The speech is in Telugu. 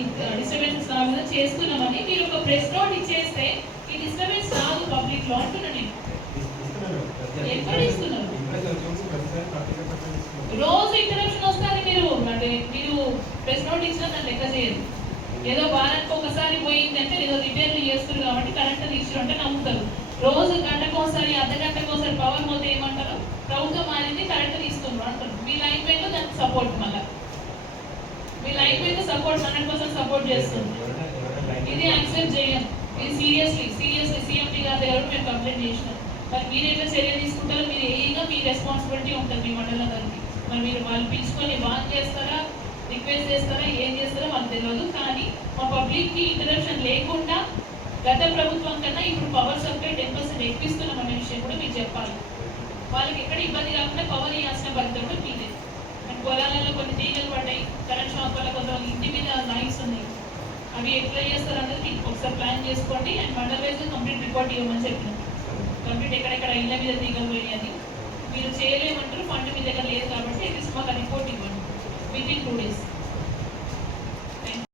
డిస్టర్బెన్స్ రాకుండా చేస్తున్నామని మీరు ఒక ప్రెస్ నోట్ ఇచ్చేస్తే ఈ డిస్టర్బెన్స్ రాదు పబ్లిక్లో అంటున్నా నేను. ఎక్కడ ఇస్తున్నారు? రోజు ఇంటరప్షన్ వస్తుంది మీరు. అంటే మీరు ప్రెస్ నోట్ ఇచ్చినా దాన్ని లెక్క చేయరు. ఏదో వారానికి ఒకసారి పోయింది అంటే ఏదో రిపేర్లు చేస్తారు కాబట్టి కరెంట్ తీసుకురు అంటే నమ్ముతారు. రోజు గంటకు ఒకసారి అర్ధ గంటకు ఒకసారి పవర్ పోతే ఏమంటారు? ప్రభుత్వం మారింది కరెంట్ తీసుకున్నారు అంటారు. మీ లైన్ మీద దానికి సపోర్ట్ మళ్ళీ. సపోర్ట్ హండ్రెడ్ పర్సెంట్ సపోర్ట్ చేస్తుంది. ఇది యాక్సెప్ట్ చేయం. ఇది సీరియస్లీ సీరియస్లీ సీఎంపీ గారి దగ్గర మేము కంప్లైంట్ చేసినాం. మరి మీరు ఎట్లా చర్య తీసుకుంటారో మీరు ఏగా మీ రెస్పాన్సిబిలిటీ ఉంటుంది మీ మండలం గారికి. మరి మీరు వాళ్ళు పిలుచుకొని వాన్ చేస్తారా రిక్వెస్ట్ చేస్తారా ఏం చేస్తారో వాళ్ళకి తెలియదు కానీ మా పబ్లిక్కి ఇంటరప్షన్ లేకుండా గత ప్రభుత్వం కన్నా ఇప్పుడు పవర్ సప్లై టెన్ పర్సెంట్ ఎక్కిస్తున్నాం అనే విషయం కూడా మీకు చెప్పాలి. వాళ్ళకి ఎక్కడ ఇబ్బంది కాకుండా పవర్ ఇవ్వాల్సిన బాధ్యత కూడా మీదే అండ్ పొలాలలో కొన్ని తీగలు పడ్డాయి కరెంట్ షాక్ వల్ల కొంత ఇంటి మీద లైన్స్ ఉన్నాయి. అవి ఎట్లా చేస్తారు అనేది ఒకసారి ప్లాన్ చేసుకోండి. And mandal wise complete report ఇవ్వమని చెప్పిన. కంప్లీట్ ఎక్కడెక్కడ ఇళ్ళ మీద తీగలు పోయి అది